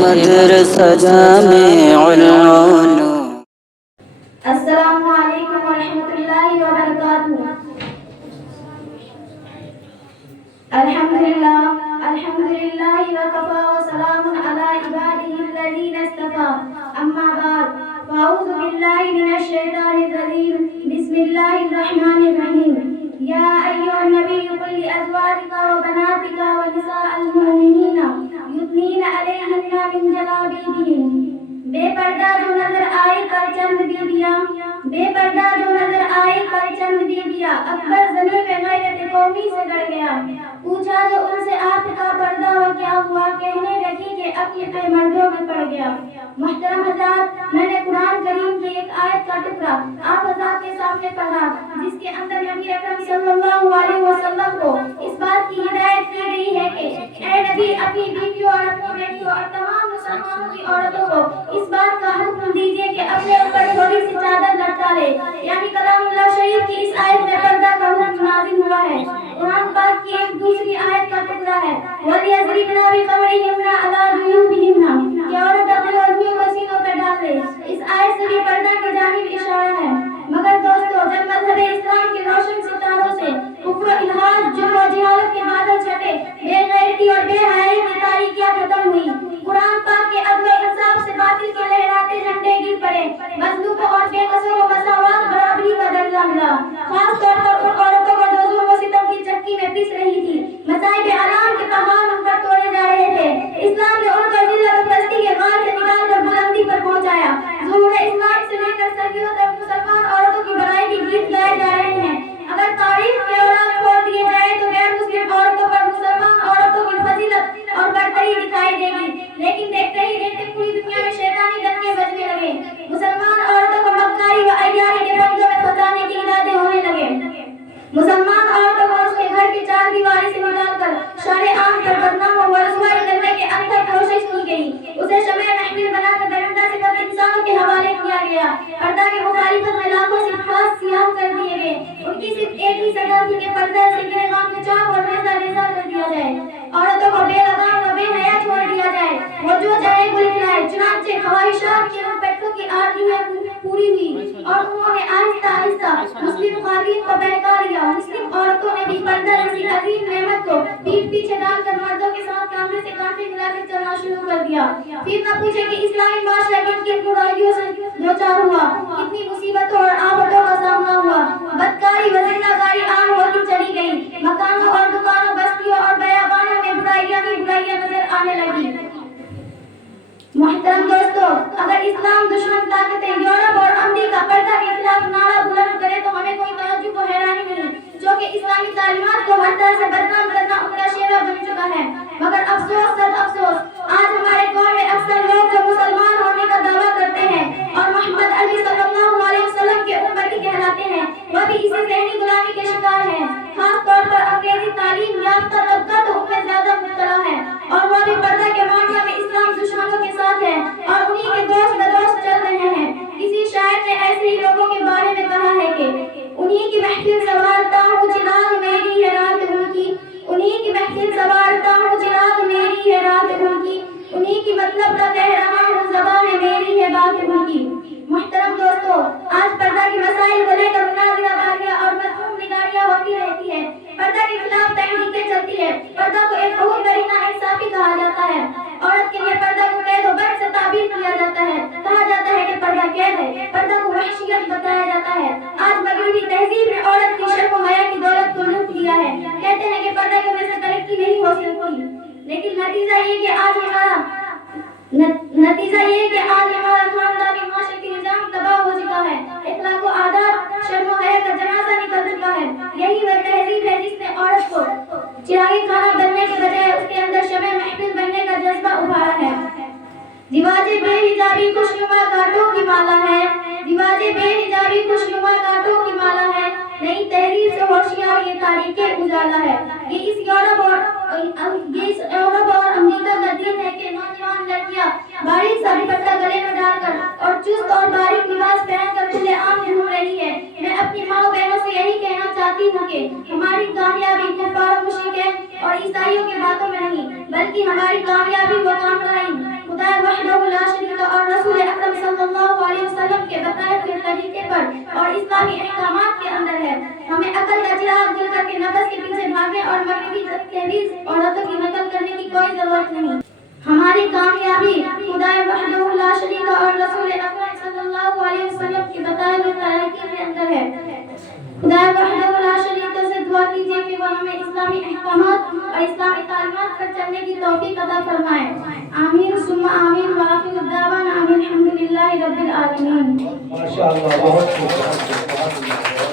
مدرسہ جامع العلوم۔ السلام علیکم ورحمۃ اللہ وبرکاتہ۔ الحمدللہ وکفی وسلام علی عبادہ الذین اصطفی، اما بعد فاعوذ باللہ من الشیطان الرجیم، بسم اللہ الرحمن الرحیم۔ یا ایھا النبی قل لازواجک وبناتک ونساء المؤمنین یدنین علیہن من جلابیبہن۔ بے پردہ جو نظر آئی کر چند بیبیاں، بے پردہ جو نظر آئی کر چند بیبیاں، اکبر زمین پہ غیرت قومی سے گڑ گیا۔ پوچھا جو ان سے آپ کا پردہ ہو کیا ہوا، کہنے لگی کہ عقل پہ مردوں میں پڑ گیا۔ محترم حضرات، میں نے قرآن کریم کی ایک آیت کا ٹکڑا آپ حضرات کے سامنے پڑھا، جس کے اندر نبی اکرم صلی اللہ علیہ وسلم کو اس بات کی ہدایت کی گئی ہے کہ اے نبی، اپنی بیویوں اور اپنی بیٹیوں اور تمام مسلمانوں کی عورتوں کو اس بات کا حکم دیجیے کہ اپنے اوپر تھوڑی سی چادر لٹکا لے، یعنی کلام اللہ شریف کی اس آیت میں پردہ کا حکم نازل ہوا ہے۔ قرآن پاک کی ایک دوسری آیت کا ٹکڑا ہے، وَلْيَضْرِبْنَ بِخَمُرِهِنَّ عَلَىٰ جُيُوبِهِنَّ، کہ عورت اپنی اردیوں کو سینوں پہ ڈال لے۔ اس آیت سے بھی پردہ کی جانب اشارہ ہے۔ مگر دوستو، جب مذہب اسلام کے روشن ستاروں سے کفر و الحاد، جرم و جہالت کے بادل چھٹے، بے غیرتی اور بے حیائی کی تاریکیاں ختم ہوئی، قرآن پاک کے عدل و انصاف سے باطل کے لہراتے جھنڈے گر پڑے، مظلوموں اور بے قصوں کو مساوات، برابری کا درجہ ملا، خاص طور پر ان عورتوں کو جو ظلم و ستم کی چکی میں پس رہی تھی، مصائب عالم کے پہاڑ ان پر توڑے جا رہے تھے۔ اسلام نے ان کو ذلت و پستی کے غار سے نکال کر بلندی پر پہنچایا۔ ظہور اسلام سے لے کر صدیوں تک مسلمان عورتوں کی بڑائی کے گیت گائے جا رہے ہیں۔ اگر تاریخ کے اوراق کھول دیے جائیں تو غیر مسلم عورتوں پر مسلمان عورتوں کی فضیلت اور برتری دکھائی دے گی، لیکن دیکھتے ہی دیکھتے پوری دنیا میں شیطانی ڈنکے بجنے لگے، مسلمان عورتوں کو مکاری و عیاری کے بندوں میں پھنسانے کے ارادے ہونے لگے، مسلمان عورتوں کو اس کے گھر کی چار دیواری سے نکال کر شارع عام پر بدنام و رسوائی کرنے کی انتھک کوشش کی گئی، اسے شمع محفل بنا کر درندہ صفت انسانوں کے حوالے کیا گیا، پردہ کی مخالفت میں لاکھوں صفحات سیاہ کر دیے گئے۔ ان کی صرف ایک ہی سزا تھی کہ پردہ سے گریبان کو چاک اور ریزہ ریزہ کر دیا جائے، عورتوں کو بے لگام و بے حیا چھوڑ دیا جائے، وہ جو چاہے وہ دکھلائے۔ چنانچہ خواہشات کی ان پیٹوں کی آرزویں پوری ہوئی اور انہوں نے آہستہ آہستہ مسلم خواتین کو بہکا لیا۔ مسلم عورتوں نے بھی پردہ جیسی عظیم نعمت کو پیٹھ پیچھے ڈال کر مردوں کے ساتھ کاندھے سے کاندھے ملا کر چلنا شروع کر دیا۔ پھر نہ پوچھے کہ اسلامی معاشرہ کن کن برائیوں سے دوچار ہوا، کتنی مصیبتوں اور آفتوں کا سامنا ہوا، بدکاری و زناکاری عام ہوتی چلی گئی، مکانوں اور دکانوں، بستیوں اور بیابانوں میں برائیاں ہی برائیاں نظر آنے لگی۔ محترم دوستو، اگر اسلام دشمن طاقتیں یورپ اور امریکہ پردہ کے خلاف نعرہ بلند کرے تو ہمیں کوئی تعجب و حیرانی نہیں، جو کہ اسلامی تعلیمات کو ہر طرح سے بدنام کرنا ان کا شیوہ بن چکا ہے۔ مگر افسوس صد افسوس، آج ہمارے قوم میں اکثر لوگ جو مسلمان ہونے کا دعویٰ کرتے ہیں اور محمد علی صلی اللہ علیہ وسلم کے امتی کہلاتے ہیں، وہ بھی اسی ذہنی غلامی کے شکار ہیں۔ خاص طور پر انگریزی تعلیم یافتہ طبقہ تو ان میں زیادہ مبتلا ہے، اور وہ بھی پردہ کے معاملے میں اسلام دشمنوں کے ساتھ ہے اور انہی کے دوست بدوست چل رہے ہیں۔ کسی شاعر نے ایسے ہی لوگوں کے بارے میں کہا ہے کہ انہی کی محفل سنوارتا ہوں چراغ میری ہے رات ان کی، انہی کی محفل سنوارتا ہوں چراغ میری ہے رات ان کی، انہی کی مطلب کا کہہ رہا ہوں زبان میری ہے بات ان کی۔ محترم دوستو، آج پردہ کے مسائل کو لے کر مناظرہ باریاں اور مضمون نگاریاں ہوتی رہتی ہے، پردہ کے خلاف تحریکیں چلتی ہے، پردہ کو ایک بہت بڑی ناانصافی کہا جاتا ہے، عورت کے لیے پردہ کو قید و بند سے تعبیر کیا جاتا ہے، کہا جاتا ہے کہ پردہ قید ہے، پردہ کو وحشیت بتایا جاتا ہے۔ آج مغربی تہذیب نے عورت کی شرم و حیا کی دولت کو لوٹ لیا ہے، کہتے ہیں کہ پردہ کی وجہ سے ترقی نہیں ہو سکتی، لیکن نتیجہ یہ کہ آج ہمارا خاندانی معاشرتی نظام تباہ ہو چکا ہے، اخلاق و آداب، شرم و حیا کا جنازہ نکل چکا ہے۔ یہی وہ تہذیب ہے جس نے عورت کو چراغی خانہ بننے کے بجائے اس کے اندر شمع محفل بننے کا جذبہ ابھارا ہے۔ رواج بے حجابی خوشنما کانٹوں کی مالا ہے، رواج بے حجابی خوشنما کانٹوں کی مالا ہے، نئی تحریر سے ہوشیار یہ تاریخ اجالا ہے۔ یہ اس یورپ اور امریکہ کا دین ہے کہ نوجوان لڑکیاں باریک سا دوپٹہ گلے میں ڈال کر اور چست اور باریک لباس پہن کر کھلے عام میں گھوم رہی ہے۔ میں اپنی ماں بہنوں سے یہی کہنا چاہتی ہوں کہ ہماری کامیابی کفار و مشرکین اور عیسائیوں کی باتوں میں نہیں، بلکہ ہماری کامیابی وہ کامرائیں خدا اور اسلامی احکامات کے اندر ہے. ہمیں عقل کا چراغ جل کر کے نفس کے پیچھے بھاگے اور مغربی تہذیب عورتوں کی نقل کرنے کی کوئی ضرورت نہیں. ہماری کامیابی خدا وحدہ لا شریک اور رسول اکرم صلی اللہ علیہ وسلم کی بتائے ہوئے طریقے کے اندر ہے. خدا وحدہ لا شریک سے دعا کیجیے کہ وہ ہمیں اسلامی احکامات اور اسلامی تعلیمات پر چلنے کی توفیق عطا فرمائے. آمین ثم آمین وآخر دعوانا الحمدللہ رب العالمین. ماشاء اللہ، بہت خوب.